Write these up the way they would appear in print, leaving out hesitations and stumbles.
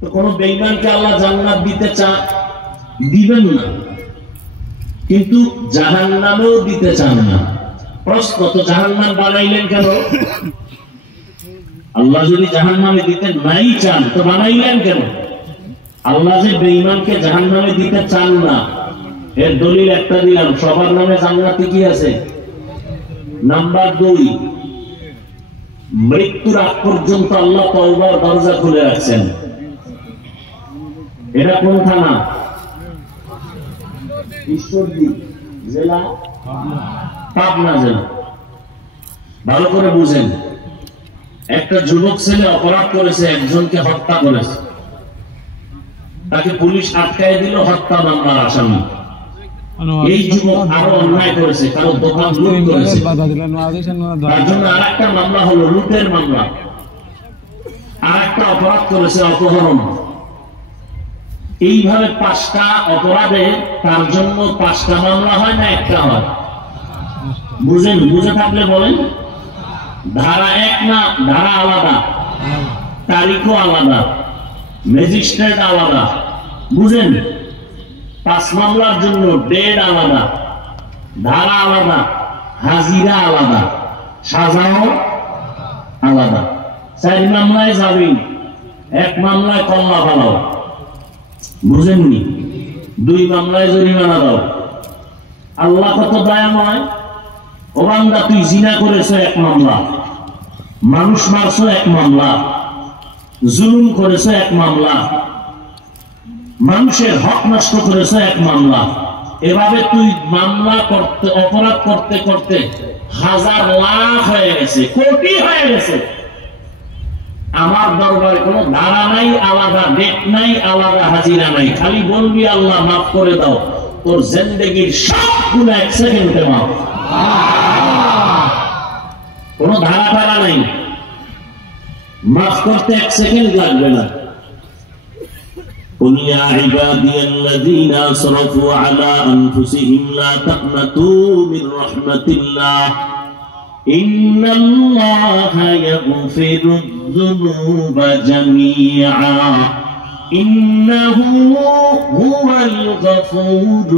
তো কোন বেঈমানকে আল্লাহ জান্নাত দিতে চান? দিবেন না, কিন্তু জাহান্নামেও দিতে চান না। প্রশ্ন, তো জাহান্নাম বানাইলেন কেন? আল্লাহ যদি জাহান্নামে দিতে নাই চান তো বানাইলেন কেন? আল্লাহ যে বেঈমানকে জাহান্নামে দিতে চান না, এর দলিল একটা দিলাম, সবার নামে জান্নাতে কি আছে? নাম্বার 2, মৃত্যুর আগ পর্যন্ত আল্লাহ তওবার দরজা খুলে রাখছেন। এটা কোন থানা? ঈশ্বরদী জেলা, পাবনা জেলা। ভালো করে বুঝেন, একটা যুবক ছেলে অপরাধ করেছে, একজনকে হত্যা করেছে, তাকে পুলিশ আটকায় দিল হত্যা মামলার আসামি। এই যুবক আরো অন্যায় করেছে, কারো দোকান লুট করেছে, তার জন্য আরেকটা মামলা হলো লুটের মামলা। আরেকটা অপরাধ করেছে অপহরণ। এইভাবে 5টা অপরাধে তার জন্য 5টা মামলা হয় না একটা হয়? বুঝেন? বুঝে থাকলে বলেন। ধারা 1 না, ধারা আলাদা, তারিখও আলাদা, ম্যাজিস্ট্রেট আলাদা। বুঝেন? 5 মামলার জন্য ডেট আলাদা, ধারা আলাদা, হাজিরা আলাদা, সাজাও আলাদা। 4 মামলায় জামিন, 1 মামলায় কল্লা ফালাও। বুঝেননি? 2 মামলায় জরিমানা দাও। আল্লাহ কত দয়াময়। ও বান্দা, তুই জিনা করেছো 1 মামলা, মানুষ মারছো 1 মামলা, জুলুম করেছো 1 মামলা, মানুষের হক নষ্ট করেছো 1 মামলা। এভাবে তুই মামলা করতে, অপরাধ করতে করতে হাজার লাখ হয়ে গেছে, কোটি হয়ে গেছে। আমার দরবারে কোনো ধারা নাই, আলাদা ডেট নাই, আলাদা হাজিরা নাই। খালি বলবি আল্লাহ মাফ করে দাও, তোর জিন্দেগির সবগুলো 1 সেকেন্ডে মাফ। কোন ধারা ধারা নাই, মাফ করতে 1 সেকেন্ড লাগবে না। قل يا عبادي الذين أسرفوا على أنفسهم لا تقنطوا من رحمة الله إن الله يغفر الذنوب جميعا إنه هو الغفور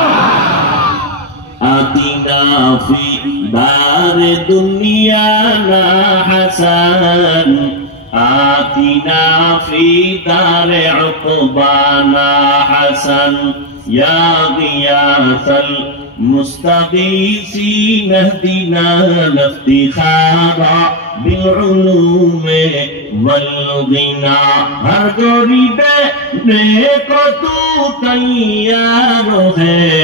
الرحيم آتنا في دار دنيانا حسن آتنا في دار عقبانا حسن يا غياث المستغيثين اهدنا الافتخار بالعلوم والغنى ہر غریب کو تو تیار ہے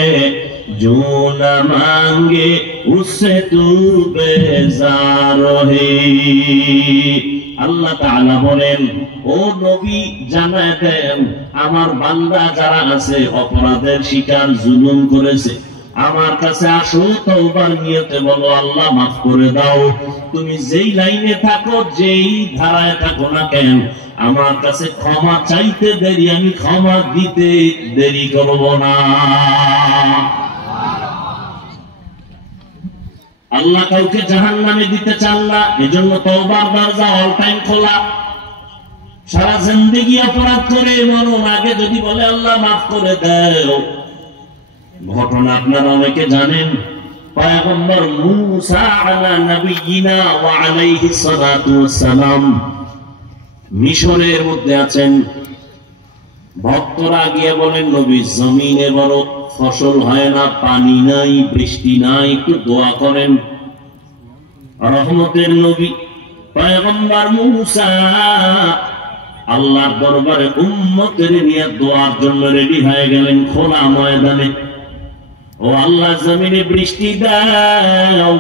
جو نہ مانگے اس سے تو بیزار ہے আল্লাহ তাআলা বলেন, ও নবী জানায় দেন আমার বান্দা যারা আছে অপরাধের শিকার, জুলুম করেছে, আমার কাছে আসো, তওবার নিয়তে বলো আল্লাহ মাফ করে দাও। তুমি যেই লাইনে থাকো, যেই ধারায় থাকো না কেন, আমার কাছে ক্ষমা চাইতে দেরি, আমি ক্ষমা দিতে দেরি করব না। আল্লাহ কাউকে জাহান্নামে দিতে চান না, এজন্য তওবার দরজা অল টাইম খোলা। সারা জিন্দেগি অপরাধ করে মরণ আগে যদি বলে আল্লাহ মাফ করে দাও। ঘটনা আপনারা অনেকে জানেন, পয়গম্বর মূসা আলা নবিয়িনা ওয়া আলাইহিস সালাতু ওয়াস সালাম মিশরের মধ্যে আছেন। ভক্তরা গিয়ে বলেন, নবী জমিনে বড় ফসল হয় না, পানি নাই, বৃষ্টি নাই, একটু দোয়া করেন। রহমতের নবী পয়গম্বর মূসা আল্লাহর দরবারে উম্মতের নিয়ে দোয়ার জন্য রেডি হয়ে গেলেন খোলা ময়দানে। ও আল্লাহ, জমিনে বৃষ্টি দাও।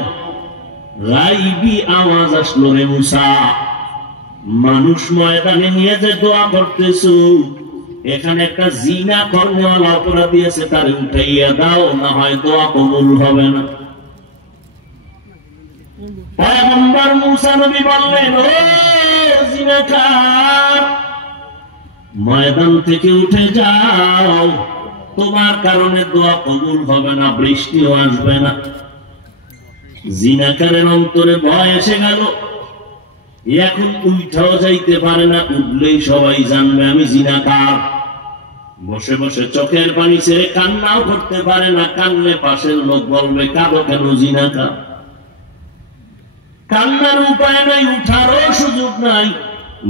গায়বী আওয়াজ আসলো, রে মূসা, মানুষ ময়দানে নিয়ে যে দোয়া করতেছো, এখানে একটা জিনা কর্মওয়ালা অপরাধী আছে, তার উঠাইয়া দাও, না হয় দোয়া কবুল হবে না। পয়গম্বর মূসা নবী বললেন, ও জিনাকার, ময়দান থেকে উঠে যাও, তোমার কারণে দোয়া কবুল হবে না, বৃষ্টিও আসবে না। জিনাকারের অন্তরে ভয় এসে গেল, এখন উঠাও যাইতে পারে না, উঠলেই সবাই জানবে আমি জিনাকার। বসে বসে চোখের পানি ছেড়ে কান্নাও করতে পারে না, কান্নে পাশের লোক বলবে কাঁদো কেন, জিনাকার। কান্নার উপায় নাই, উঠারও সুযোগ নাই।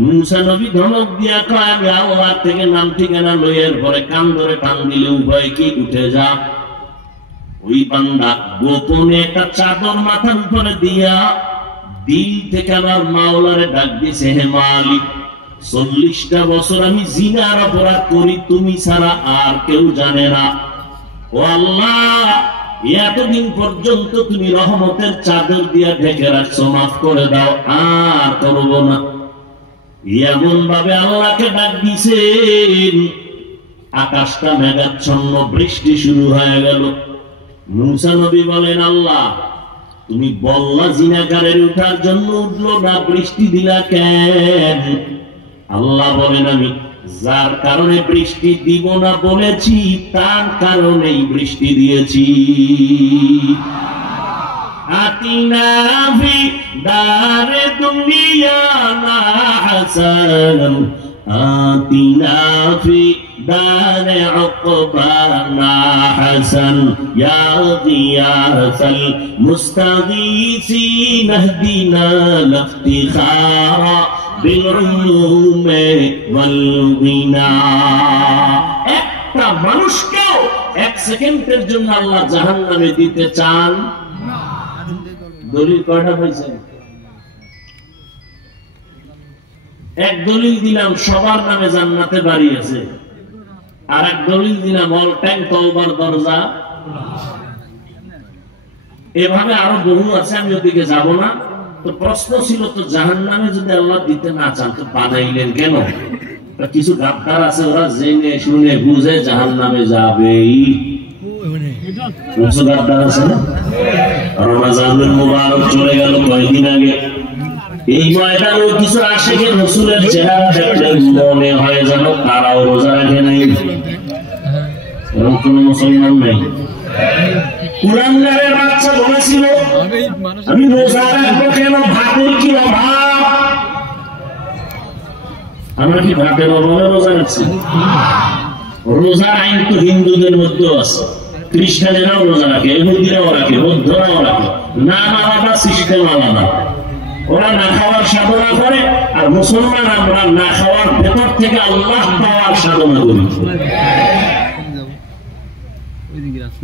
মুসা নবী ধমক দিয়া কয় আমি আল্লাহর থেকে নাম ঠিকানা লইয়ের পরে কান ধরে টান দিলে উপায় কি, উঠে যা। ওই বান্দা গোপনে একটা চাদর মাথার উপরে দিয়া দিল থেকে আমার মাওলারে ডাক দিছে, হে মালিক 40টা বছর আমি জিনার অপরাধ করি, তুমি ছাড়া আর কেউ জানে না। ও আল্লাহ, এতদিন পর্যন্ত তুমি রহমতের চাদর দিয়া ঢেকে রাখছো, মাফ করে দাও, আর করব না। এমন ভাবে আল্লাহকে ডাক দিছেন, আকাশটা মেঘাচ্ছন্ন, বৃষ্টি শুরু হয়ে গেল। মুসা নবী বলেন, আল্লাহ তুমি বললা জিনাকারের উঠার জন্য, উঠলো না, বৃষ্টি দিলা কেন? আল্লাহ বলেন, আমি যার কারণে বৃষ্টি দিব না বলেছি তার কারণেই বৃষ্টি দিয়েছি। আতিনা ফি দারে দুনিয়া না হাসান, আতিনা ফি দারে উকবা না হাসান, ইয়া গিয়াসাল মুস্তাগীসিন ইহদিনা লিফতিখারা বিলউলুমে ওয়াল গিনা। একটা মানুষকেও এক সেকেন্ডের জন্য আল্লাহ জাহান্নামে দিতে চান? দলিল কয়টা পাইছেন? এক দলিল দিলাম সবার নামে জান্নাতে বাড়ি আছে, আর এক দলিল দিলাম অল টাইম তওবার দরজা। এভাবে আরো বহু আছে, আমি ওদিকে যাব না। তো প্রশ্ন ছিল, তো জাহান্নামে যদি আল্লাহ দিতে না চান তো বানাইলেন কেন? কিছু গাদ্দার আছে, ওরা জেনে শুনে বুঝে জাহান্নামে যাবেই। গাদ্দার আছে না? রমজানুল মুবারক চলে গেল কয়েকদিন আগে, এই ময়দানে কিছু আশিকে রাসূলের চেহারা দেখলে মনে হয় যেন তারাও রোজা রাখে নাই, এরকম কোন মুসলমান নেই। কুলাঙ্গারের বাচ্চা বলেছিল আমি রোজা রাখবো কেন, ভাতের কি অভাব? আমরা কি ভাতের অভাবে রোজা রাখছি? রোজার আইন তো হিন্দুদের মধ্যেও আছে, খ্রিস্টানেরাও রোজা রাখে, ইহুদিরাও রাখে, বৌদ্ধরাও রাখে, নাম আলাদা, সিস্টেম আলাদা। ওরা না খাওয়ার সাধনা করে, আর মুসলমান আমরা না খাওয়ার ভেতর থেকে আল্লাহ পাওয়ার সাধনা করি।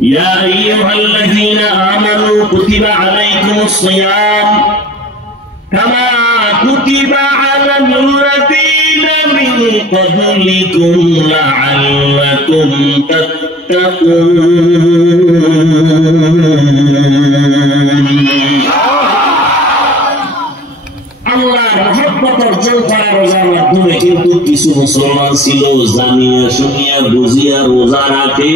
ইয়া আইয়ুহাল্লাযীনা আমানু কুতিবা আলাইকুমুস সিয়াম কামা কুতিবা আলাল্লাযীনা মিন ক্বাবলিকুম লাআল্লাকুম তাত্তাকুন। আল্লাহর মহব্বত অর্জন করা রোজার মাধ্যমে। কিন্তু কিছু মুসলমান ছিল জানিয়া শুনিয়া বুঝিয়া রোজা রাখে,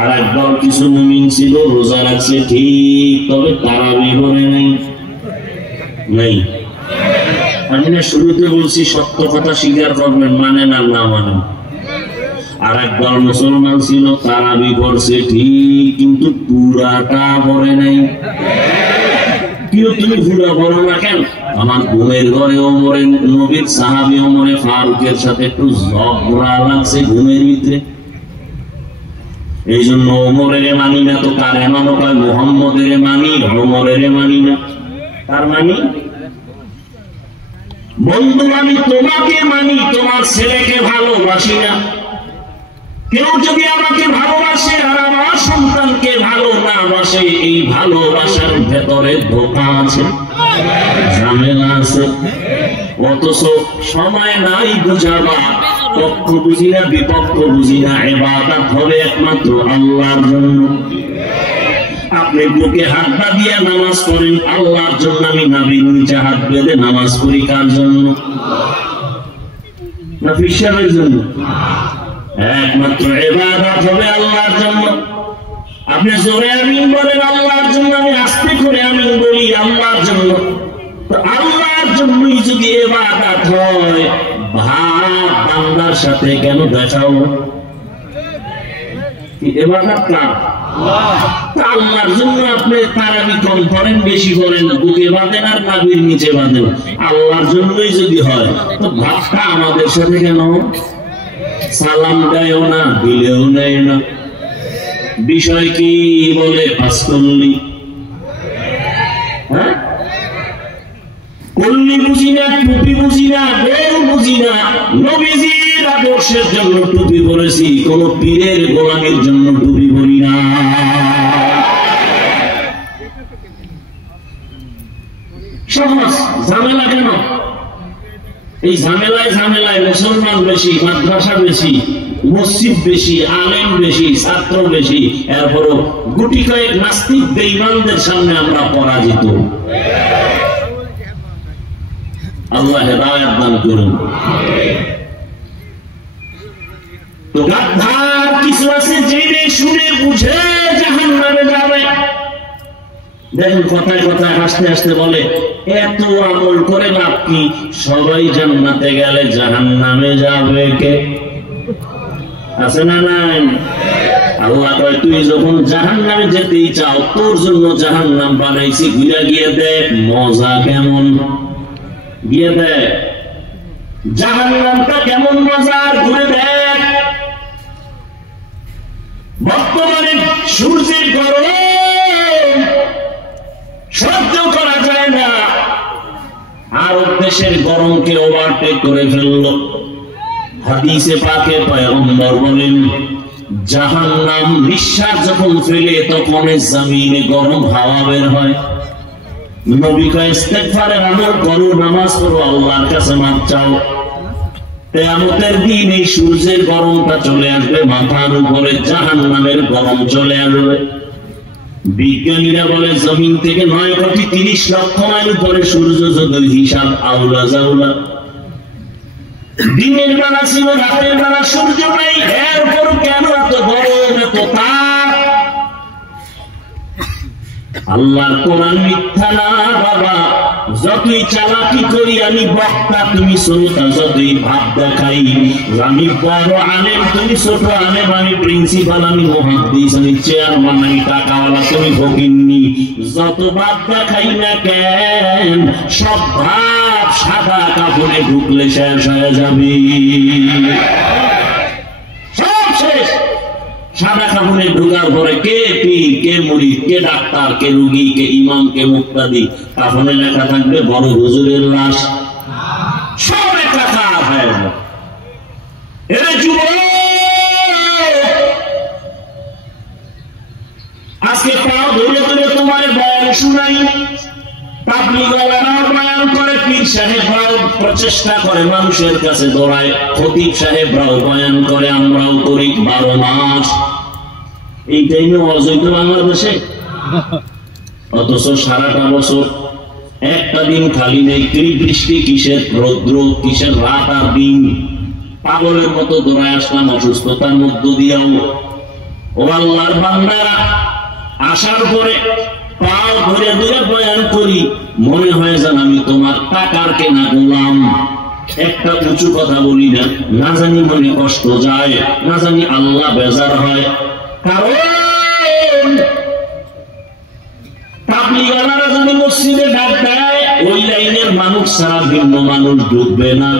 আর একদল কিছু মুমিন ছিল রোজা রাখছে ঠিক, তবে তারাবি করে নাই। আমি না শুরুতে বলছি সত্য কথা স্বীকার করবেন, মানে না না মানে। আর একদল মুসলমান ছিল তারাবি করছে ঠিক, কিন্তু পুরাটা করে নাই। তুমি পুরা করো না কেন? আমার ঘুমের ঘরেও মরে, নবীর সাহাবী ওমরে ফারুকের সাথে একটু ঝগড়া লাগছে ঘুমের ভিতরে, এই জন্য ওমরের মানি না। তো কার এমনও কয় মুহাম্মদের মানি, ওমরের মানি না। তার মানি বন্ধু, আমি তোমাকে মানি, তোমার ছেলেকে ভালোবাসি না। কেউ যদি আমাকে ভালোবাসে আর আমার সন্তানকে ভালো না বাসে, এই ভালোবাসার ভেতরে ধোঁকা আছে, ঝামেলা আছে। অথচ সময় নাই বুঝাবা, পক্ষ বুঝি না বিপক্ষ বুঝি না। ইবাদত হবে একমাত্র আল্লাহর জন্য। আপনি বুকে হাতটা দিয়ে নামাজ পড়েন আল্লাহর জন্য, আমি নাভির নিচে হাত বেঁধে নামাজ পড়ি কার জন্য? না ফিসাবের জন্য? একমাত্র ইবাদত হবে আল্লাহর জন্য। আপনি জোরে আমিন বলেন আল্লাহর জন্য, আমি আস্তে করে আমিন বলি আল্লাহর জন্য। তো আল্লাহর জন্যই যদি ইবাদত হয়, ভাব বান্দার সাথে কেন দেখাও? ইবাদত কার? আল্লাহর জন্য আপনি তারাবি কম করেন, বেশি করেন, বুকে বাঁধেন আর নাভির নিচে বাঁধেন, আল্লাহর জন্যই যদি হয় তো ভাবটা আমাদের সাথে কেন? সালাম দেয়ও না, দিলেও নেয় না। বিষয় কি বলে পাস করলি? হ্যাঁ, কল্লি বুঝি না, টুপি বুঝি না, বেল বুঝি না। নবীজির আদর্শের জন্য টুপি পরেছি, কোন পীরের গোলামের জন্য টুপি পরি না। সহজ ঝামেলা কেন? এই ঝামেলায় ঝামেলায় মুসলমান বেশি, মাদ্রাসা বেশি, মসজিদ বেশি, আলেম বেশি, ছাত্র বেশি, এরপরও গুটি কয়েক নাস্তিক বেঈমানদের সামনে আমরা পরাজিত। আল্লাহ হেদায়েত দান করুন। তো গাদ্দার কিছু আছে জেনে শুনে বুঝে জাহান্নামে যাবে। দেখুন কথায় কথায় হাসতে হাসতে বলে এত আমল করে লাভ কি? সবাই জান্নাতে গেলে জাহান্নামে যাবে কে? আছে না নাই? আল্লাহ কয় তুই যখন জাহান্নামে যেতেই চাও, তোর জন্য জাহান্নাম বানাইছি, ঘুরে গিয়ে দেখ মজা কেমন। গিয়ে দেখ জাহান্নামটা কেমন মজার, ঘুরে দেখ। বর্তমানে সূর্যের গরম সহ্য করা যায় না, আরব দেশের গরমকে ওভারটেক করে ফেলল। হাদিসে পাকে পয়গম্বর বলেন জাহান্নাম নিঃশ্বাস যখন ফেলে তখন জমিনে গরম হাওয়া বের হয়। নবী কয় ইস্তেগফারের আমল করো, নামাজ পড়ো, আল্লাহর কাছে মাফ চাও। কিয়ামতের দিন এই সূর্যের গরমটা চলে আসবে, মাথার উপরে জাহান্নামের গরম চলে আসবে। বিজ্ঞানীরা বলে জমিন থেকে 9,30,00,000 মাইল উপরে সূর্য যদি হিসাব আউলা জাউলা। দিনের বেলা ছিল, রাতের বেলা সূর্য নেই, এরপর কেন এত গরম, এত তাপ? আল্লাহর কোরআন মিথ্যা না বাবা। যতই চালাকি করি আমি বক্তা, তুমি শ্রোতা, যতই ভাব দেখাই আমি বড় আলেম, তুমি ছোট আলেম, আমি প্রিন্সিপাল, আমি মুহাদ্দিস, আমি চেয়ারম্যান, আমি টাকাওয়ালা, তুমি ফকিন্নি, যত ভাব দেখাই না কেন সব ভাব সাদা কাপড়ে ঢুকলে শেষ হয়ে যাবে। সব শেষ। সাদা কাপড়ে ঢোকার পরে কে পীর, কে মুরিদ, কে ডাক্তার, কে রুগী, কে ইমাম, কে মুক্তাদি, কাফনে লেখা থাকবে বড় হুজুরের লাশ। সব একাকার হয়ে যাবে। এরা যুবক আজকে পাও ধরে ধরে তোমার বয়ান শুনাই, তাবলীগওয়ালারাও বয়ান করে, পীর সাহেবরাও প্রচেষ্টা করে, মানুষের কাছে দৌড়ায়, খতিব সাহেবরাও বয়ান করে, আমরাও করি 12 মাস। এই টাইমে ওয়াজ হইতো বাংলাদেশে, অথচ সারাটা বছর একটা দিন খালি নেই। বৃষ্টি কিসের, রৌদ্র কিসের, রাত আর দিন। পাগলের মতো দৌড়ায় আসলাম অসুস্থতার মধ্য দিয়েও। ও আল্লাহর বান্দারা, আসার পরে পাও ধরে ধরে বয়ান করি, মনে হয় যেন আমি তোমার টাকার কেনা গোলাম। একটা উঁচু কথা বলি না, না জানি মনে কষ্ট যায়, না জানি আল্লাহ বেজার হয়। কারণ তাবলীগওয়ালারা যদি মসজিদে ডাক দেয়, ওই লাইনের মানুষ ছাড়া ভিন্ন মানুষ ঢুকবে না।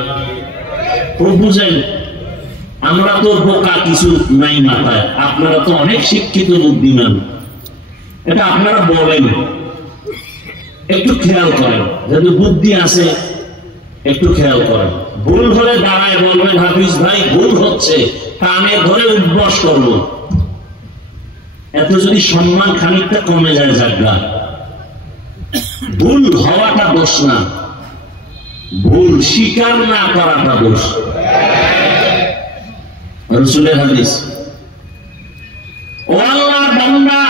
ও বুঝেন, আমরা তো বোকা, কিছু নাই মাথায়, আপনারা তো অনেক শিক্ষিত বুদ্ধিমান, এটা আপনারা বলেন, একটু খেয়াল করেন, যদি বুদ্ধি আছে একটু খেয়াল করেন। ভুল হলে দাঁড়ায় বলবেন হাফিজ ভাই ভুল হচ্ছে, কানে ধরে উদ্বাস করবো। এত যদি সম্মান খানিকটা কমে যায় জায়গা। ভুল হওয়াটা দোষ না, ভুল স্বীকার না করাটা দোষ। রাসূলের হাদিস। ও আল্লাহর বান্দা,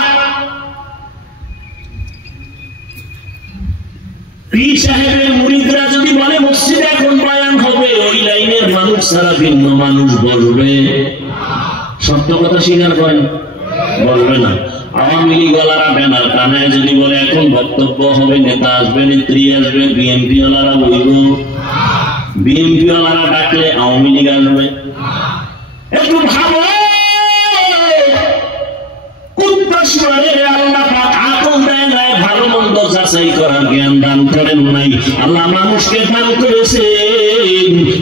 পীর সাহেবের মুরিদরা যদি বলে মসজিদে এখন বয়ান হবে, ওই লাইনের মানুষ ছাড়া ভিন্ন মানুষ বলবে। সত্য কথা স্বীকার করেন, বলবে না। আওয়ামী লীগওয়ালারা ব্যানার টানায় যদি বলে এখন বক্তব্য হবে, নেতা আসবে, নেত্রী আসবে, বিএনপি ওয়ালারা বলব, বিএনপি ওয়ালারা ডাকলে আওয়ামী লীগ আসবে। একটু ভাবো, কুত্তা মানুষ মানে আল্লাহ পাক আকল দেয় নাই, ভালো মন্দ যাচাই করার জ্ঞান দান করেন নাই। আল্লাহ মানুষকে দান করেছে।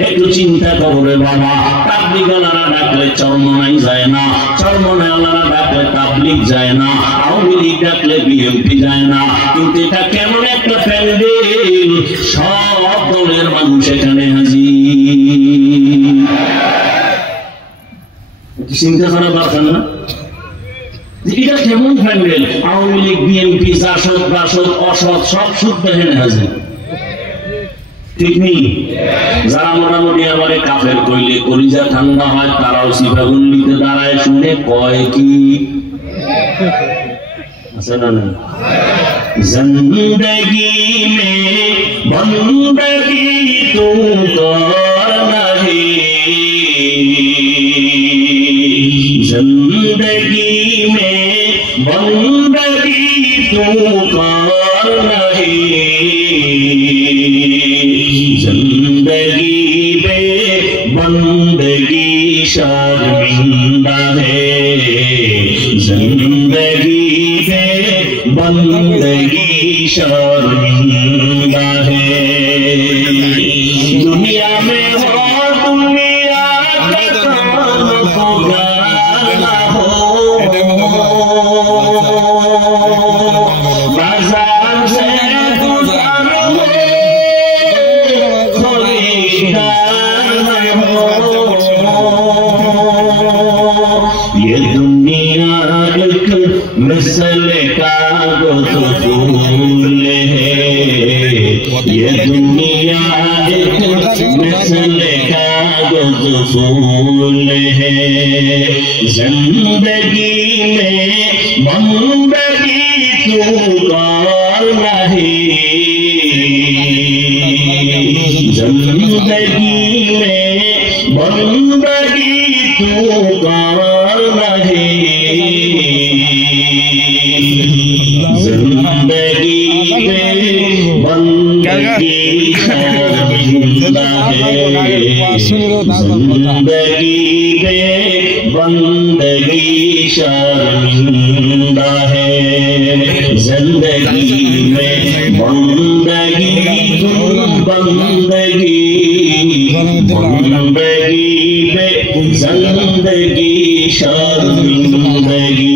একটু চিন্তা করো রে বাবা, তাবলীগওয়ালারা ডাকলে চরমনাই যায় না, চরমনাইওয়ালারা ডাকলে তাবলীগ যায় না, আওয়ামী লীগ ডাকলে বিএনপি যায় না। কিন্তু এটা কেমন একটা প্যান্ডেল, সব দলের মানুষ এখানে হাজির। চিন্তা করা দরকার না? এটা কেমন প্যান্ডেল? আওয়ামী লীগ বিএনপি জাসদ বাসদ অসৎ সব সুদ দেখেন হাজির, ঠিক নেই? যারা মোটামুটি আমারে কাফের কইলে কলিজা ঠান্ডা হয়, তারাও সিফাগুল্লিতে দাঁড়ায় শুনে কয় কি আছে না? জিন্দগি মে বন্দগি তু কর নাহি, জিন্দগি মে বন্দগি তু কর নাহি, जिंदगी में बंदगी शर्मिंदा है, जिंदगी में बंदगी शर्मिंदा है। दुनिया में हो दुनिया का काम को गाना हो, बाजार से ये दुनिया एक मिसल कागज फूल है, ये दुनिया एक मिसल कागज फूल है, जिंदगी में बंदगी तू कर नहीं, जिंदगी में बंदगी तू कर नहीं, जिंदगी में बंदगी शर्मिंदा है, जिंदगी में बंदगी शर्मिंदा है, जिंदगी में बंदगी बंदगी बंदगी में जिंदगी शर्मिंदगी।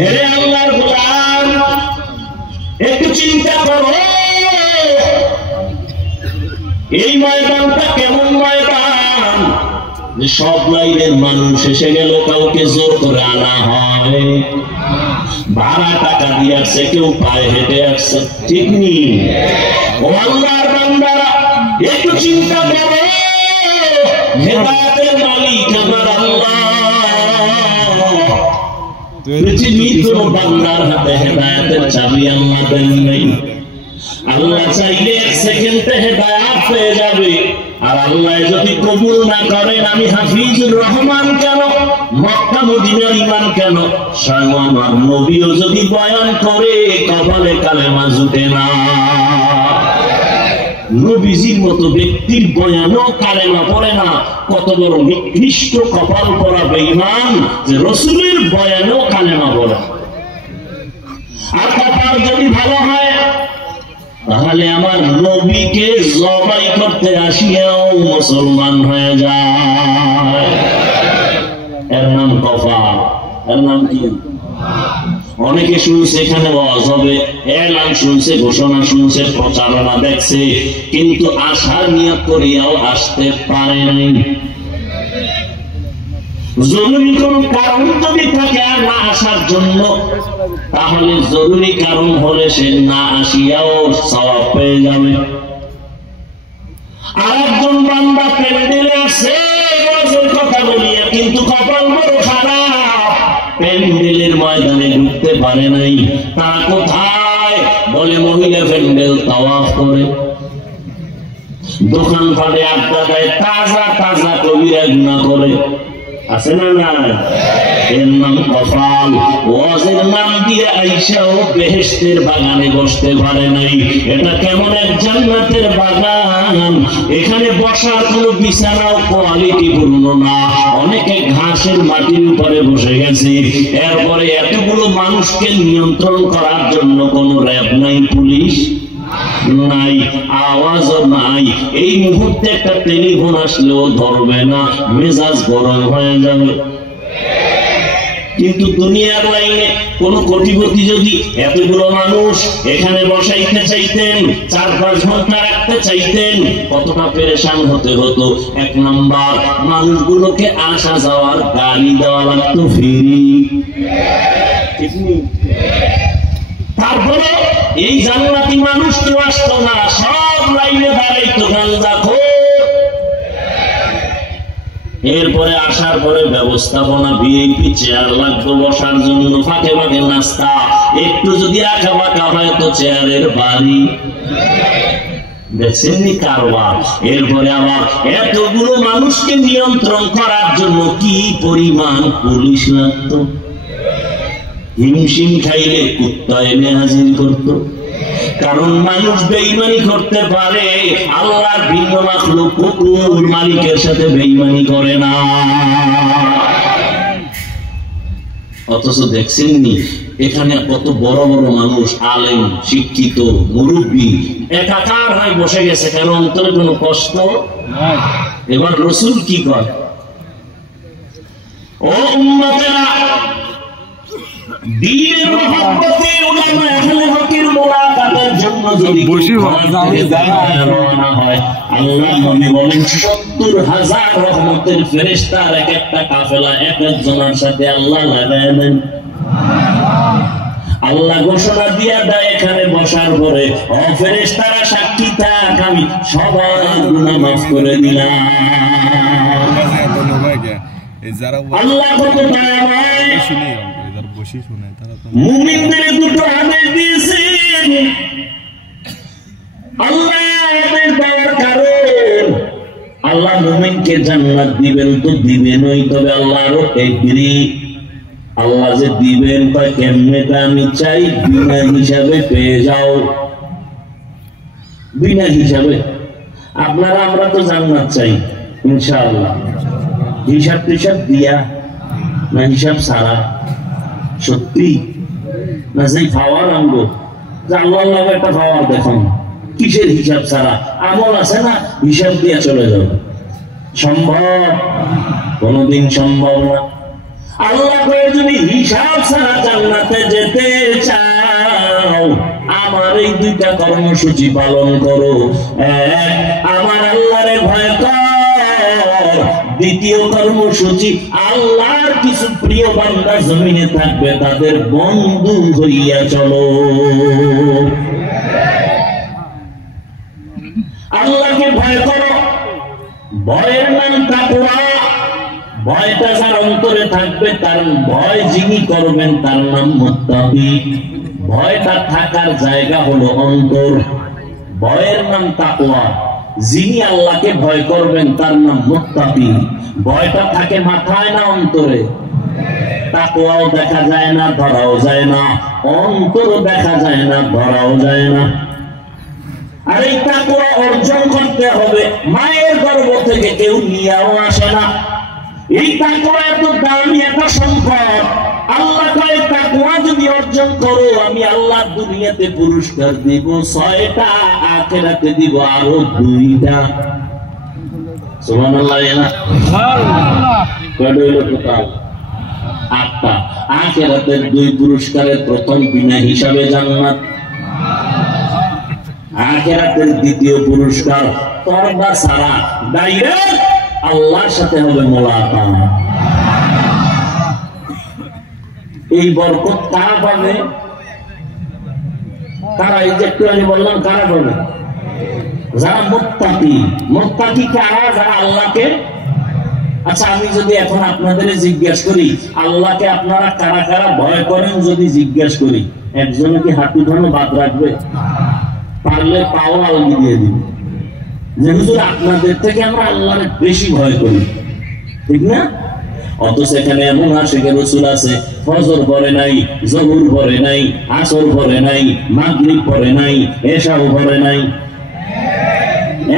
हे अल्लाहर गुलाम, একটু চিন্তা করো এই ময়দানটা কেমন ময়দান, যে সব লাইনের মানুষ এসে গেল, কাউকে জোর করে আনা হয়, ভাড়া টাকা দিয়ে আসছে, কেউ পায়ে হেঁটে আসছে, ঠিক নেই? ও আল্লাহর বান্দারা একটু চিন্তা করো, হেদায়েতের মালিক আমার আল্লাহ। পৃথিবীর কোন বান্দার হাতে হেদায়েতের চাবি আল্লাহ দেন নাই। আল্লাহ চাইলে এক সেকেন্ডে হেদায়েত পেয়ে যাবে, আর আল্লাহ যদি কবুল না করেন, আমি হাফিজুর রহমান কেন, মক্কা মদিনার ঈমান কেন, স্বয়ং আমার নবীও যদি বয়ান করে কপালে কালেমা জুটে না। নবীজির মতো ব্যক্তির বয়ানও কালেমা পড়ে না, কত বড় নিকৃষ্ট কপাল পরা বেঈমান যে রাসূলের বয়ানও কালেমা পড়ে। আর কপাল যদি ভালো হয়, তাহলে আমার নবীকে জবাই করতে আসিয়াও মুসলমান হয়ে যায়। এর নাম কপাল, এর নাম কি? অনেকে শুনছে এখানে ওয়াজ হবে, এলান শুনছে, ঘোষণা শুনছে, প্রচারণা দেখছে, কিন্তু আসার নিয়ত করিয়াও আসতে পারে নাই। জরুরি কোন কারণ যদি থাকে আর না আসার জন্য, তাহলে জরুরি কারণ হলে সে না আসিয়াও সওয়াব পেয়ে যাবে। আরেকজন বান্দা প্যান্ডেলে আছে ওয়াজের কথা বলিয়া, কিন্তু কপাল বড় খারাপ, প্যান্ডেলের ময়দানে ঢুকতে পারে নাই। তারা কোথায়? বলে মহিলা প্যান্ডেল তাওয়াফ করে, দোকান পাটে আড্ডা দেয়, তাজা তাজা কবিরা গুনাহ করে, আছে না? না, এর নাম কপাল। ওয়াজের নাম দিয়ে দিয়ে আইসাও বেহেশতের বাগানে বসতে পারে নাই। এটা কেমন এক জান্নাতের বাগান, এখানে বসার কোনো বিছানাও কোয়ালিটি পূর্ণ না, অনেকে ঘাসের মাটির উপরে বসে গেছে। এরপরে এতগুলো মানুষকে নিয়ন্ত্রণ করার জন্য কোনো র্যাব নাই, পুলিশ নাই, আওয়াজও নাই। এই মুহূর্তে একটা টেলিফোন আসলেও ধরবে না, মেজাজ গরম হয়ে যাবে। কিন্তু দুনিয়ার লাইনে কোন কোটিপতি যদি এতগুলো মানুষ এখানে বসাইতে চাইতেন, 4-5 ঘন্টা রাখতে চাইতেন, কতটা পেরেশান হতে হতো। এক নাম্বার, মানুষগুলোকে আসা যাওয়ার গাড়ি দেওয়া লাগতো ফ্রি। তারপরে এই জান্নাতি মানুষ কেউ আসতো না, সব লাইনে দাঁড়াইতো গাঞ্জাখোর। এরপরে আসার পরে ব্যবস্থাপনা, ভিআইপি চেয়ার লাগতো বসার জন্য, ফাঁকে ফাঁকে নাস্তা, একটু যদি আঁকা বাঁকা হয় তো চেয়ারের বাড়ি। দেখছেন কারবার। এরপরে আবার এতগুলো মানুষকে নিয়ন্ত্রণ করার জন্য কি পরিমাণ পুলিশ লাগতো। হিমশিম খাইলে কুত্তা এনে হাজির করতো। কারণ মানুষ বেঈমানি করতে পারে, আল্লাহর ভিন্ন মাখলুক কুকুর মালিকের সাথে বেঈমানি করে না। অথচ দেখছেননি এখানে কত বড় বড় মানুষ, আলেম, শিক্ষিত, মুরব্বী একাকার হয়ে বসে গেছে, কেন অন্তরে কোনো কষ্ট। এবার রসুল কি করে, ও উম্মতেরা, দ্বীনের মহব্বতে উলামা আহলে হকের মুলাকাতের জন্য যদি রওনা হয়, আল্লাহ নবী বলেন ৭০,০০০ রহমতের ফেরেশতার এক একটা কাফেলা এক একজনের সাথে আল্লাহ লাগায় দেন। আল্লাহ ঘোষণা দিয়া দেয় এখানে বসার পরে, ও ফেরেশতারা সাক্ষী থাক, আমি সবার গুনাহ মাফ করে দিলাম। আল্লাহ কত দয়াময়, মুমিনদের দুটো আদেশ দিয়েছেন। আল্লাহ আদেশ দেওয়ার কারণ, আল্লাহ মুমিনকে জান্নাত দিবেন তো দিবেনই, তবে আল্লাহ আরো এগ্রি। আল্লাহ যে দিবেন কয় কেমনে, আমি চাই বিনা হিসাবে পেয়ে যাও। বিনা হিসাবে আপনারা আমরা তো জান্নাত চাই ইনশাআল্লাহ, হিসাব টিসাব দিয়া না হিসাব ছাড়া? সত্যি না? যেই পাওয়ার আনবো যে আল্লাহ আল্লাহ একটা পাওয়ার দেখুন, কিসের হিসাব ছাড়া? আমল আছে না, হিসাব দিয়ে চলে যাবে। সম্ভব? কোনদিন সম্ভব না। আল্লাহ করে যদি হিসাব ছাড়া জান্নাতে যেতে চাও, আমার এই দুইটা কর্মসূচি পালন করো। এক, আমার আল্লাহরে ভয় কর। দ্বিতীয় কর্মসূচি, আল্লাহর কিছু প্রিয় বান্দা জমিনে থাকবে, তাদের বন্ধু হইয়া চলো। আল্লাহকে ভয় করো। ভয়ের নাম তাকওয়া। ভয়টা যার অন্তরে থাকবে, তার ভয় যিনি করবেন তার নাম মুত্তাকি। ভয়টা থাকার জায়গা হলো অন্তর, ভয়ের নাম তাকওয়া। যিনি আল্লাহকে ভয় করবেন তার নাম মুত্তাকি। ভয়টা থাকে মাথায় না অন্তরে? তাকওয়াও দেখা যায় না, ধরাও যায় না, অন্তর দেখা যায় না, ধরাও যায় না। আর এই তাকওয়া অর্জন করতে হবে, মায়ের গর্ভ থেকে কেউ নিয়েও আসে না। এই তাকওয়া এত দামি একটা সম্পদ। আল্লাহ কয় তাকওয়া যদি অর্জন করো, আমি আল্লাহ দুনিয়াতে পুরস্কার দিব ৬টা, আখিরাতে দিব আরো ২টা। সুবহানাল্লাহ। না কয়টা হলো টোটাল? ৮টা। আখিরাতের ২ পুরস্কারের প্রথম বিনা হিসাবে জান্নাত, আখিরাতের দ্বিতীয় পুরস্কার তওবা ছাড়া ডাইরেক্ট আল্লাহর সাথে হবে মোলাকাত। এই বরকত কারা পাবে? কারা? এই যে একটু আমি বললাম কারা পাবে? যারা মুত্তাকি। মুত্তাকি কারা? যারা আল্লাহকে, আচ্ছা আমি যদি এখন আপনাদের জিজ্ঞেস করি আল্লাহকে আপনারা কারা কারা ভয় করেন, যদি জিজ্ঞেস করি, একজনে কি হাত উঠানো বাদ রাখবে? পারলে পাও আলগি দিয়ে দিবে যে হুজুর আপনাদের থেকে আমরা আল্লাহর বেশি ভয় করি, ঠিক না? অথচ এখানে এমন আশিকের রাসূল আছে ফজর পড়ে নাই, যোহর পড়ে নাই, আসর পড়ে নাই, মাগরিব পড়ে নাই, এশাও পড়ে নাই,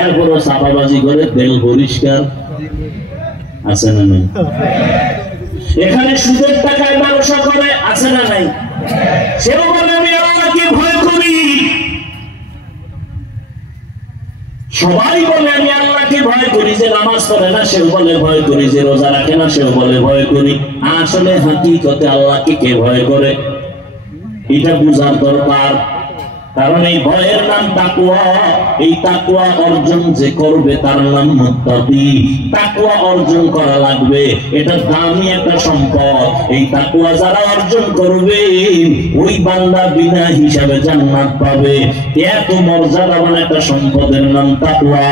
এরপরও চাপাবাজি করে তেল পরিষ্কার আছে না নাই? এখানে সুদের টাকায় ব্যবসা করে আছে না নাই? সেও বলে আমি আল্লাহকে ভয় করি। সবাই বলে আমি আল্লাহকে ভয় করি, যে নামাজ পড়ে না সেও বলে ভয় করি, যে রোজা রাখে না সেও বলে ভয় করি। আসলে হাকিকতে আল্লাহকে কে ভয় করে এটা বুঝার দরকার। কারণ এই ভয়ের নাম তাকওয়া। এই তাকওয়া অর্জন যে করবে তার নাম মুত্তাকি। তাকওয়া অর্জন করা লাগবে, এটা দামি একটা সম্পদ। এই তাকওয়া যারা অর্জন করবে ওই বান্দা বিনা হিসাবে জান্নাত পাবে। এত মর্যাদাবান একটা সম্পদের নাম তাকওয়া।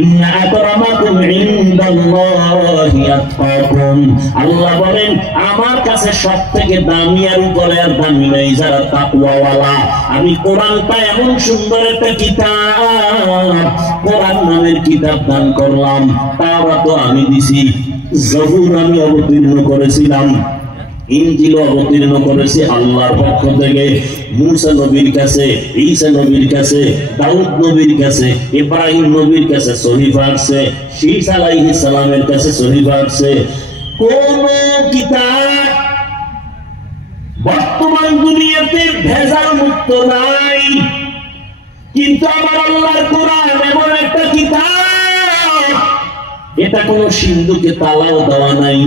ইন্না আকরামাকুম ইনদাল্লাহি আতকাকুম। আল্লাহ বলেন আমার কাছে সবথেকে দামি আর উপরে আর দামি নাই যারা তাকওয়াওয়ালা। আমি কোরআন এমন সুন্দর একটা কিতাব, কোরআন নামের কিতাব দান করলাম, তাওরাত আমি দিছি, জবুর আমি অবতীর্ণ করেছিলাম, ইনজিল অবতীর্ণ করেছি আল্লাহর পক্ষ থেকে। মুসা নবীর কাছে, ঈসা নবীর কাছে, দাউদ নবীর কাছে, ইব্রাহিম নবীর কাছে সহিফা আছে, শীস আলাইহিস সালামের কাছে সহিফা আছে। কোন কিতাব বর্তমান দুনিয়াতে ভেজাল মুক্ত নাই, কিন্তু আমার আল্লাহর কোরআন এমন একটা কিতাব, এটা কোনো সিন্ধুকে তালাও দেওয়া নাই,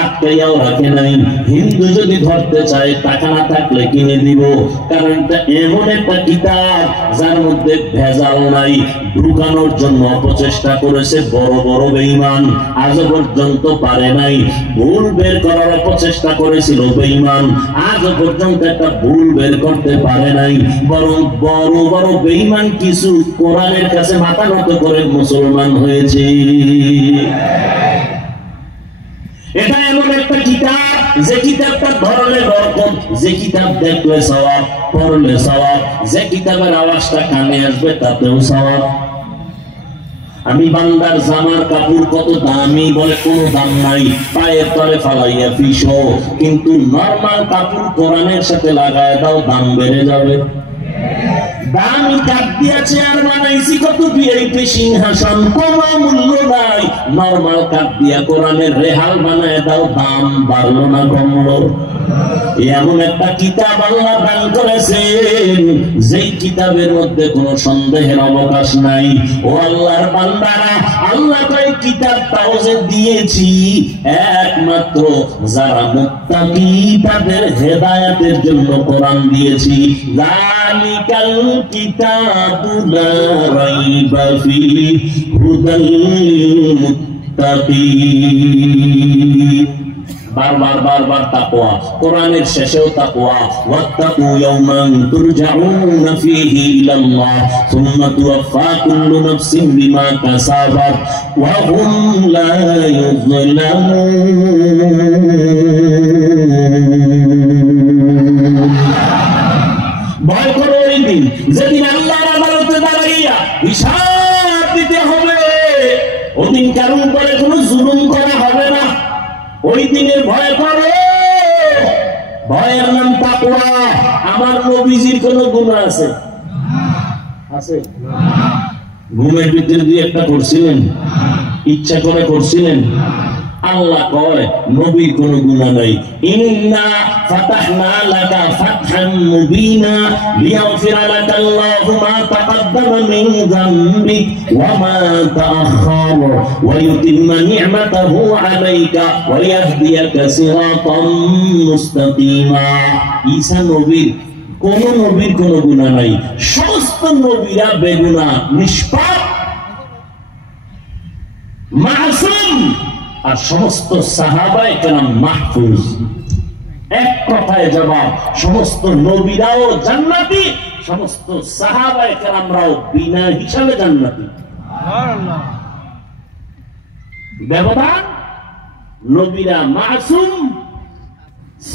আটকাইয়াও রাখে নাই। হিন্দু যদি ধরতে চায় টাকা না থাকলে কিনে দিব, কারণ এটা এমন একটা কিতাব যার মধ্যে ভেজাল নাই। ঢুকানোর জন্য অপচেষ্টা করেছে বড় বড় বেঈমান, আজও পর্যন্ত পারে নাই। ভুল বের করার অপচেষ্টা করেছিল বেঈমান, আজও পর্যন্ত একটা ভুল বের করতে পারে নাই। বরং বড় বড় বেঈমান কিছু কোরআনের কাছে মাথা নত করে মুসলমান হয়েছে। এটা এমন একটা কিতাব যে কিতাবটা ধরলে বরকত, যে কিতাব দেখলে সওয়াব, পড়লে সওয়াব, যে কিতাবের আওয়াজটা কানে আসবে তাতেও সওয়াব। আমি বান্দার জামার কাপড় কত দামি বলে কোনো দাম নাই, পায়ের তলে ফালাইয়া ফিসো, কিন্তু নরমাল কাপড় কোরআনের সাথে লাগায় দাও, দাম বেড়ে যাবে। দামি কাঠ দিয়া চেয়ার বানাইছি, কত ভিআইপি সিংহাসন, কোনো মূল্য নাই। নরমাল কাঠ দিয়া কোরআনের রেহাল বানায় দাও, দাম বাড়লো না কমলো। এমন একটা কিতাব আল্লাহ দান করেছেন যেই কিতাবের মধ্যে কোনো সন্দেহের অবকাশ নাই। ও আল্লাহর বান্দারা, আল্লাহ তাই কিতাবটাও যে দিয়েছি একমাত্র যারা মুত্তাকি তাদের হেদায়েতের জন্য কোরআন দিয়েছি। যালিকাল কিতাবু লা রাইবা ফীহি হুদাল মুত্তাকিন। বারবার বারবার তাকওয়া, কোরআনের শেষেও তাকওয়া। ওয়াত্তাকু ইয়াওমান তুরজাউনা ফীহি ইলাল্লাহ সুম্মা তুওয়াফা কুল্লু নাফসিন বিমা কাসাবাত ওয়া হুম লা ইউযলামুন। ভয় করো ওই দিন যেদিন আল্লাহর আদালতে দাঁড়াইয়া হিসাব দিতে হবে। ওদিন কারণ করে কোনো জুলুম করা হবে না। ওই দিনের ভয় করে, ভয়ের নাম তাকওয়া। আমার নবীজির কোন গুনাহ আছে? আছে? ঘুমের ভিতরে দিয়ে একটা করছিলেন? ইচ্ছা করে করছিলেন? আল্লাহ কয় নবীর কোনো গুনাহ নাই। ইন্না ফাতাহনা লাকা ফাতহান মুবিনা লিয়াগফিরা লাকা আল্লাহু মা তাকাদ্দামা মিন যামবিক ওয়া মা তাআখারা ওয়া ইউতিম্মা নি'মাতাহু আলাইকা ওয়া ইয়াহদিয়াকা সিরাতাম মুস্তাকিমা। ঈসা নবীর কোন নবীর কোনো গুনাহ নাই। সমস্ত নবীরা বেগুনাহ, নিষ্পাপ, মাসুম, আর সমস্ত সাহাবায়ে কেরাম মাহফুজ। এক কথায় জবাব, সমস্ত নবীরাও জান্নাতি, সমস্ত সাহাবায়ে কেরামরাও বিনা হিসাবে জান্নাতি। সুবহানাল্লাহ। ব্যবধান, নবীরা মাসুম,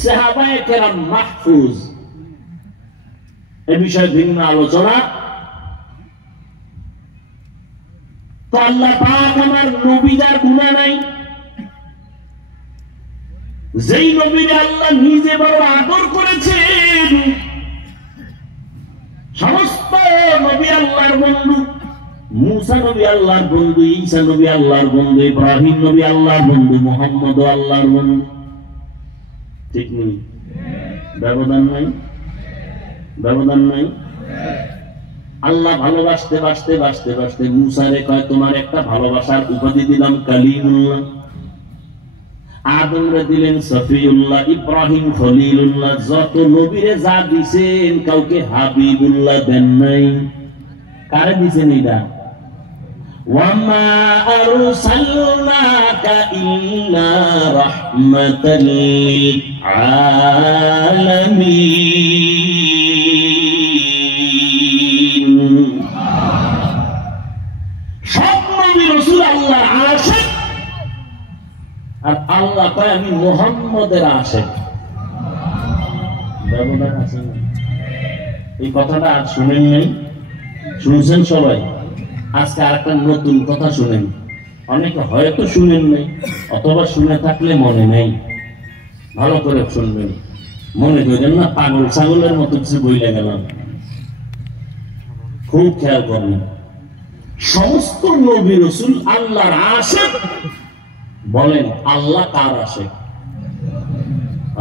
সাহাবায়ে কেরাম মাহফুজ। এই বিষয়ে ভিন্ন আলোচনা। তো আল্লাহ পাক আমার নবীদের গুনাহ নাই, যেই নবীর আল্লাহ নিজে বড় আদর করেছেন, সমস্ত নবী আল্লাহর বন্ধু। মুসা নবী আল্লাহর বন্ধু, ঈসা নবী আল্লাহর বন্ধু, ইব্রাহিম নবী আল্লাহর বন্ধু, মুহাম্মদ আল্লাহর বন্ধু। ঠিক নেই? ব্যবধান নাই? ব্যবধান নাই? আল্লাহ ভালোবাসতে বাসতে বাসতে বাসতে মুসারে কয়, তোমার একটা ভালোবাসার উপাধি দিলাম কালিমুল্লাহ। আদমরে দিলেন সফিউল্লাহ, ইব্রাহিম খলিলুল্লাহ। যত নবীরে যা দিছেন কাউকে হাবিবুল্লাহ দেন নাই। কারে দিছেন এটা? ওয়ামা আরসালনাকা ইল্লা রাহমাতাল লিল আলামিন। সব নবী রাসূল আল্লাহ আশিক, আর আল্লাহ কয় আমি মুহাম্মদের আশিক। ব্যবধান আছে না? এই কথাটা আজ শুনেন নাই? শুনছেন সবাই? আজকে আরেকটা নতুন কথা শুনেন। অনেকে হয়তো শুনেন নাই, অথবা শুনে থাকলে মনে নেই। ভালো করে শুনবেন, মনে করেন না পাগল ছাগলের মতো কিছু বইলে গেলাম। খুব খেয়াল করবেন। সমস্ত নবী রাসূল আল্লাহর আশিক। বলেন আল্লাহ কার আশিক?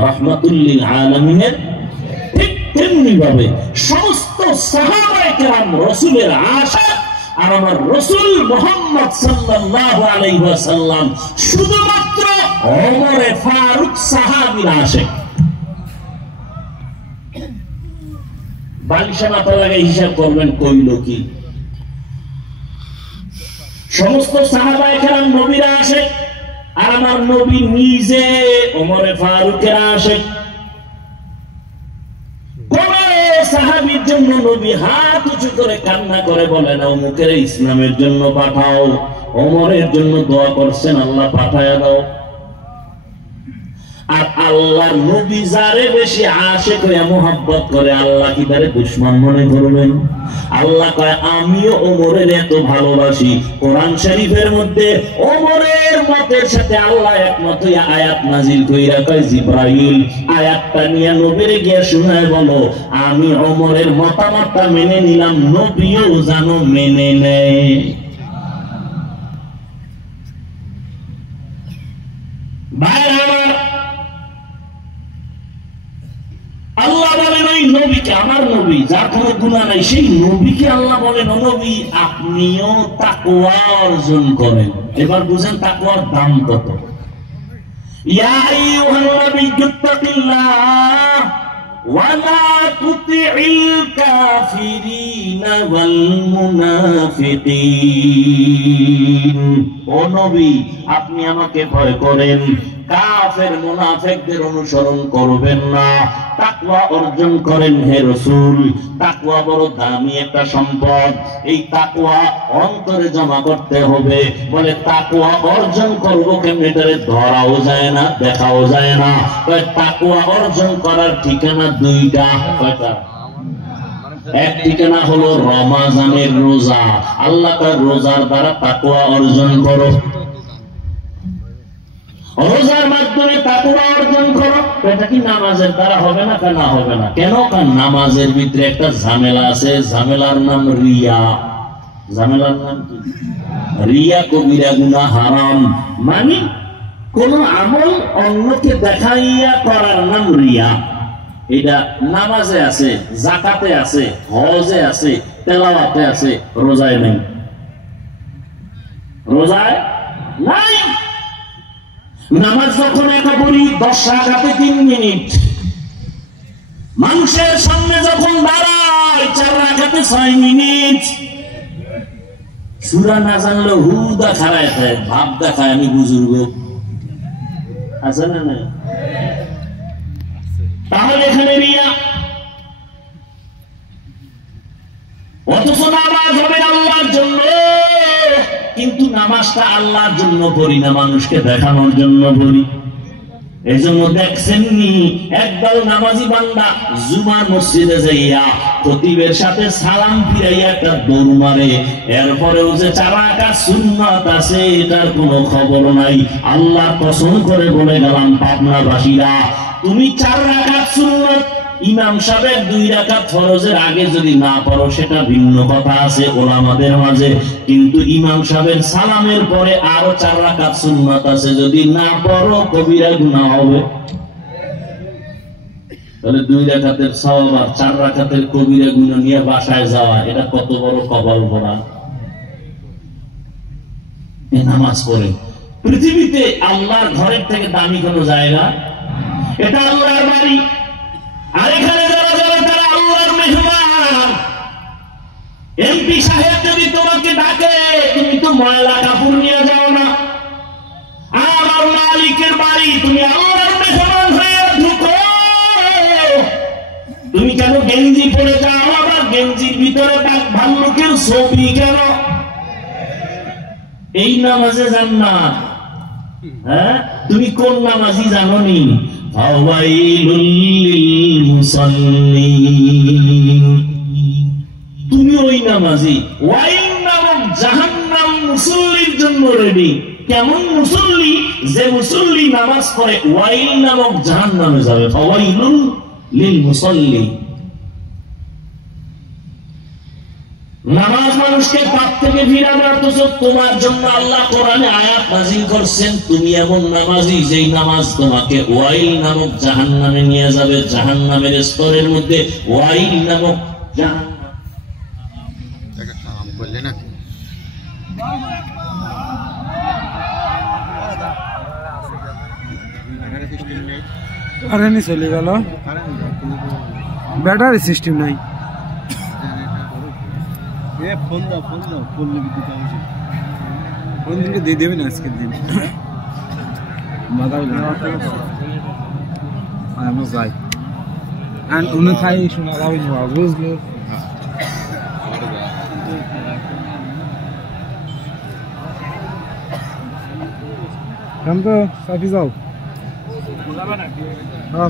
রাহমাতুল লিল আলামিনের। ঠিক তেমনি ভাবে সমস্ত সাহাবায়ে কেরাম রাসূলের আশিক। আর আমার রাসূল মুহাম্মদ সাল্লাল্লাহু আলাইহি ওয়াসাল্লাম শুধুমাত্র ওমরে ফারুক সাহাবীর আশিক। বালিশে মাথা লাগাই হিসাব করবেন কইল কি? সমস্ত সাহাবায়ে কেরাম নবীর আশিক, আর আমার নবী নিজে ওমরে ফারুকের আশিক। কোন সাহাবীর জন্য নবী হাত উঁচু করে কান্না করে বলে না অমুকের ইসলামের জন্য পাঠাও, ওমরের জন্য দোয়া করছেন আল্লাহ পাঠায়া দাও। আর আল্লাহ নবী যারে বেশি আশিক হইয়া মুহাব্বত করে, আল্লাহ কি তারে দুশমন মনে করবেন? আল্লাহ কয় আমিও ওমরের এত ভালোবাসি। কোরআন শরীফের মধ্যে ওমরের মতের সাথে আল্লাহ একমত হইয়া আয়াত নাজিল কইরা কয় জিবরাইল আয়াতটা নিয়ে নবীরে গিয়ে শোনায় বলো আমি ওমরের মতামতটা মেনে নিলাম, নবীও জানো মেনে নেয়। ভাই আমার, আল্লাহ বলেন ওই নবীকে, আমার নবী যার কোনো গুনাহ নাই, সেই নবীকে আল্লাহ বলেন ও নবী আপনিও তাকওয়া অর্জন করেন। এবার বুঝেন তাকওয়ার দাম কত। ইয়া আইয়ুহান নাবিয়্যু তাকিল্লাহ ওয়া লা তুতি'ল কাফিরিনা ওয়াল মুনাফিকিন। ও নবী আপনি আমাকে ভয় করেন, কাফের মুনাফিকদের অনুসরণ করবেন না, তাকওয়া অর্জন করেন হে রাসূল। তাকওয়া বড় দামি একটা সম্পদ, এই তাকওয়া অন্তরে জমা করতে হবে। বলে তাকওয়া অর্জন করব কেমনে? এটারে ধরাও যায় না, দেখাও যায় না। তাকওয়া অর্জন করার ঠিকানা দুইটা। কয়টা? এক ঠিকানা হলো রমাজানের রোজা। আল্লাহ তার রোজার দ্বারা তাকওয়া অর্জন করো, রোজার মাধ্যমে তাকওয়া অর্জন করো। এটা কি নামাজের দ্বারা হবে না? কেন হবে না? কেন? কারণ নামাজের ভিতরে একটা ঝামেলা আছে, ঝামেলার নাম রিয়া। ঝামেলার নাম কি? রিয়া কবিরা গুনাহ, হারাম। মানে কোন আমল অন্যকে দেখাইয়া করার নাম রিয়া। এটা নামাজে আছে, যাকাতে আছে, হজে আছে, তেলাওয়াতে আছে, রোজায় নেই। রোজায় নাই। নামাজ যখন একা পড়ি 10 রাকাতে 3 মিনিট, মানুষের সামনে যখন দাঁড়াই 4 রাকাতে 6 মিনিট। সূরা না জানলে হুদা খারায় খায়, ভাব দেখায় আমি বুজুর্গ। আছে না না? তাহলে এখানে রিয়া। অথচ নামাজ হবে আল্লাহর জন্য, কিন্তু নামাজটা আল্লাহর জন্য পড়ি না, মানুষকে দেখানোর জন্য পড়ি। এই জন্য দেখছেননি একদল নামাজি বান্দা জুমার মসজিদে যাইয়া খতিবের সাথে সালাম ফিরাইয়া একটা দৌড় মারে, এরপরেও যে 4 রাকাত সুন্নাত আছে এটার কোনো খবর নাই। আল্লাহ কসম করে বলে গেলাম পাবনাবাসীরা, তুমি 4 রাকাত সুন্নাত ইমাম সাহেবের 2 রাকাত ফরজের আগে যদি না পড়ো সেটা ভিন্ন কথা আছে ওলামাদের মাঝে, কিন্তু ইমাম সাহেবের সালামের পরে আরো 4 রাকাত সুন্নাত আছে, যদি না পড়ো কবিরা গুনাহ হবে। তাহলে 2 রাকাতের সওয়াব আর 4 রাকাতের কবিরা গুনাহ নিয়ে বাসায় যাওয়া, এটা কত বড় কবর ভরা। এই নামাজ পড়ে পৃথিবীতে আল্লাহর ঘরের থেকে দামি কোনো জায়গা? এটা আল্লাহর বাড়ি, আর এখানে যারা যারা তারা আল্লাহর মেহমান। এমপি সাহেব যদি তোমাকে ডাকে, তুমি তো ময়লা কাপড় নিয়ে যাও না, আমার মালিকের বাড়ি, তুমি আল্লাহর মেহমান হয়ে ঢুকো। তুমি কেন গেঞ্জি পরে যাও, আবার গেঞ্জির ভিতরে ভাল্লুকের ছবি কেন? এই নামাজে যান না। হ্যাঁ, তুমি কোন নামাজি জানো নি? তুমি ওই নামাজি। ওয়াইল নামক জাহান্নাম মুসল্লির জন্য রেডি। কেমন মুসল্লি? যে মুসল্লি নামাজ পড়ে ওয়াইল নামক জাহান্নামে যাবে। ফাওয়াইলুল লিল মুসাল্লি। নামাজ মানুষকে পাপ থেকে ফিরাবে, অথচ তোমার জন্য আল্লাহ কোরআনে আয়াত নাযিল করছেন, তুমি এমন নামাজি যেই নামাজ তোমাকে ওয়াইল নামক জাহান্নামে নিয়ে যাবে। জাহান্নামের স্তরের মধ্যে ওয়াইল নামক জাহান্নাম। বললে না আরে নি চলে গেল, ব্যাটারি সিস্টেম নাই। ফোন দিনকে দিয়ে দেবেন আজকের দিন। আমরা যাই অন্য খাই শোনা যাবে না, বুঝলো? তো সাফি যাও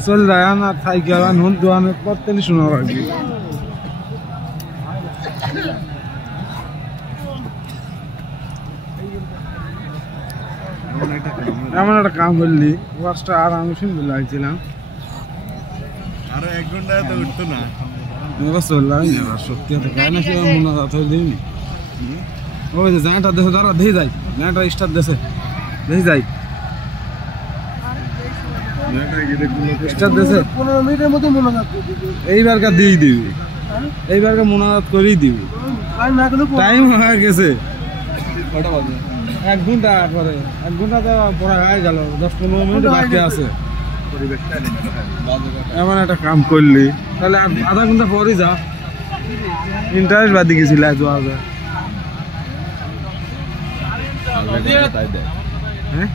চল যায় না, থাই গেলাম হন দোয়ানে প্রত্যেক শোনা রাখবি। এমন একটা কাম করলি, ওয়াজটা আর আমি শুনতে লাগছিলাম, আরো 1 ঘন্টা তো উঠতো না। চললাম সত্যি গায়ে না কি মনে দিবনি। ওই যে জায়গাটা দেখো, তারা দেখে যাই জায়গাটা স্টার দেশে দেখে যাই স্টার দেশে 15 মিনিটের মতো মোনাজাত এইবারকার দিয়ে দিবি, এইবারকার মোনাজাত করেই দিবি। টাইম হয়ে গেছে 1 ঘন্টা পরে, 1 ঘন্টা তো পড়া হয়ে গেল, 10-15 মিনিট বাকি আছে। এমন একটা কাম করলি, তাহলে আধা ঘন্টা পরে যা। ইন্টারেস্ট বাদ দিয়ে গেছিল হ্যাঁ।